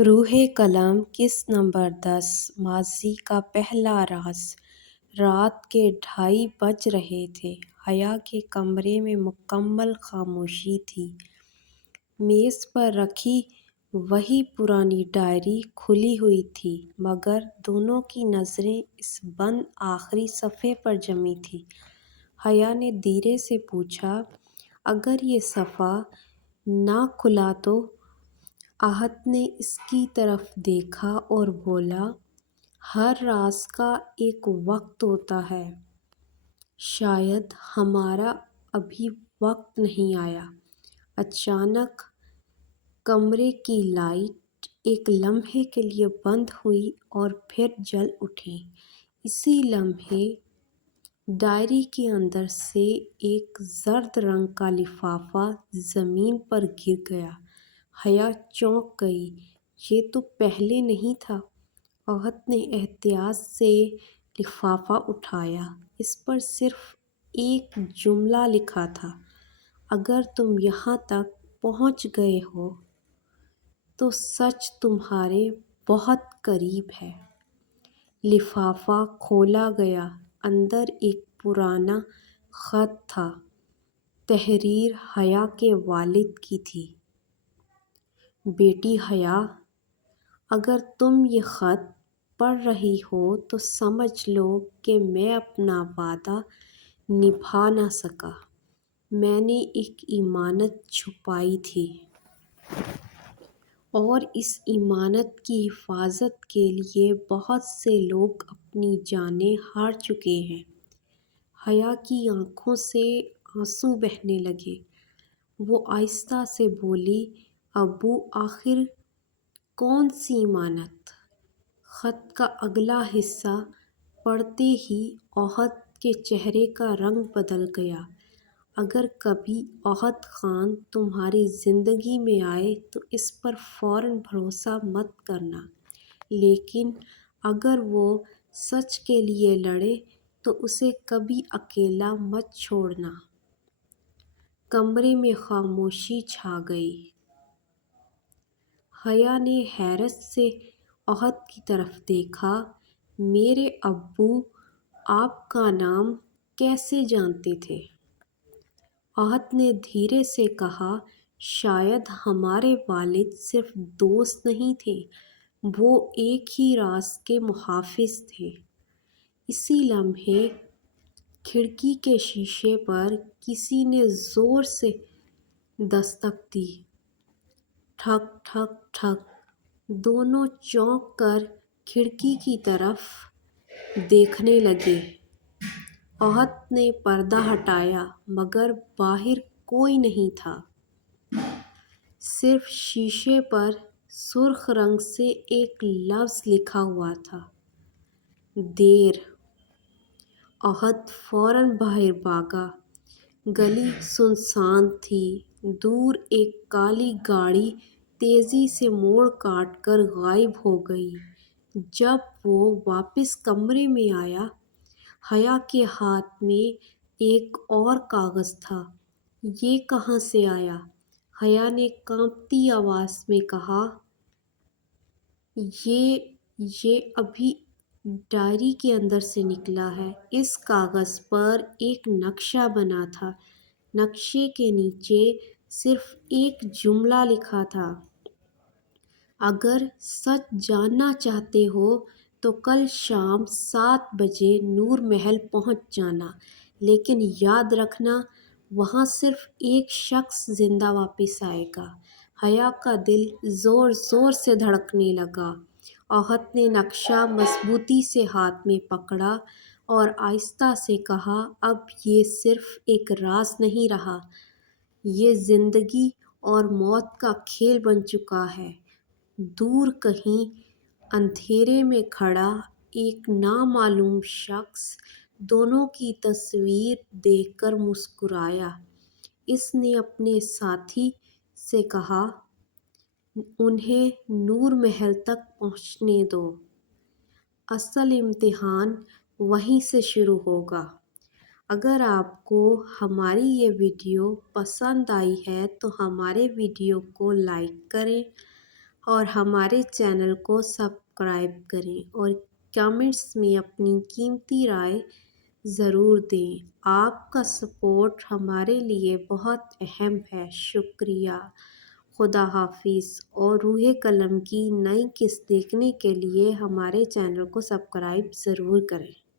روح قلم قسط نمبر 10 ماضی کا پہلا راز۔ رات کے 2:30 بج رہے تھے۔ حیا کے کمرے میں مکمل خاموشی تھی۔ میز پر رکھی وہی پرانی ڈائری کھلی ہوئی تھی، مگر دونوں کی نظریں اس بند آخری صفحے پر جمی تھیں۔ حیا نے دھیرے سے پوچھا، اگر یہ صفحہ نہ کھلا تو؟ احد نے اس کی طرف دیکھا اور بولا، ہر راز کا ایک وقت ہوتا ہے، شاید ہمارا ابھی وقت نہیں آیا۔ اچانک کمرے کی لائٹ ایک لمحے کے لیے بند ہوئی اور پھر جل اٹھی۔ اسی لمحے ڈائری کے اندر سے ایک زرد رنگ کا لفافہ زمین پر گر گیا۔ حیا چونک گئی، یہ تو پہلے نہیں تھا۔ احد نے احتیاط سے لفافہ اٹھایا۔ اس پر صرف ایک جملہ لکھا تھا، اگر تم یہاں تک پہنچ گئے ہو تو سچ تمہارے بہت قریب ہے۔ لفافہ کھولا گیا۔ اندر ایک پرانا خط تھا۔ تحریر حیا کے والد کی تھی۔ بیٹی حیا، اگر تم یہ خط پڑھ رہی ہو تو سمجھ لو کہ میں اپنا وعدہ نبھا نہ سکا۔ میں نے ایک امانت چھپائی تھی اور اس امانت کی حفاظت کے لیے بہت سے لوگ اپنی جانیں ہار چکے ہیں۔ حیا کی آنکھوں سے آنسو بہنے لگے۔ وہ آہستہ سے بولی، ابو، آخر کون سی امانت؟ خط کا اگلا حصہ پڑھتے ہی احد کے چہرے کا رنگ بدل گیا۔ اگر کبھی احد خان تمہاری زندگی میں آئے تو اس پر فوراً بھروسہ مت کرنا، لیکن اگر وہ سچ کے لیے لڑے تو اسے کبھی اکیلا مت چھوڑنا۔ کمرے میں خاموشی چھا گئی۔ حیا نے حیرت سے احد کی طرف دیکھا۔ میرے ابو آپ کا نام کیسے جانتے تھے؟ احد نے دھیرے سے کہا، شاید ہمارے والد صرف دوست نہیں تھے، وہ ایک ہی راز کے محافظ تھے۔ اسی لمحے کھڑکی کے شیشے پر کسی نے زور سے دستک دی۔ ٹھک ٹھک ٹھک۔ دونوں چونک کر کھڑکی کی طرف دیکھنے لگے۔ احد نے پردہ ہٹایا، مگر باہر کوئی نہیں تھا۔ صرف شیشے پر سرخ رنگ سے ایک لفظ لکھا ہوا تھا، دیر۔ احد فوراً باہر بھاگا۔ گلی سنسان تھی۔ دور ایک کالی گاڑی تیزی سے موڑ کاٹ کر غائب ہو گئی۔ جب وہ واپس کمرے میں آیا، حیا کے ہاتھ میں ایک اور کاغذ تھا۔ یہ کہاں سے آیا؟ حیا نے کانپتی آواز میں کہا، یہ ابھی ڈائری کے اندر سے نکلا ہے۔ اس کاغذ پر ایک نقشہ بنا تھا۔ نقشے کے نیچے صرف ایک جملہ لکھا تھا، اگر سچ جاننا چاہتے ہو تو کل شام 7 بجے نور محل پہنچ جانا، لیکن یاد رکھنا وہاں صرف ایک شخص زندہ واپس آئے گا۔ حیا کا دل زور زور سے دھڑکنے لگا۔ احد نے نقشہ مضبوطی سے ہاتھ میں پکڑا اور آہستہ سے کہا، اب یہ صرف ایک راز نہیں رہا، یہ زندگی اور موت کا کھیل بن چکا ہے۔ دور کہیں اندھیرے میں کھڑا ایک نامعلوم شخص دونوں کی تصویر دیکھ کر مسکرایا۔ اس نے اپنے ساتھی سے کہا، انہیں نور محل تک پہنچنے دو، اصل امتحان وہیں سے شروع ہوگا۔ اگر آپ کو ہماری یہ ویڈیو پسند آئی ہے تو ہمارے ویڈیو کو لائک کریں اور ہمارے چینل کو سبسکرائب کریں اور کمنٹس میں اپنی قیمتی رائے ضرور دیں۔ آپ کا سپورٹ ہمارے لیے بہت اہم ہے۔ شکریہ۔ خدا حافظ۔ اور روح قلم کی نئی قسط دیکھنے کے لیے ہمارے چینل کو سبسکرائب ضرور کریں۔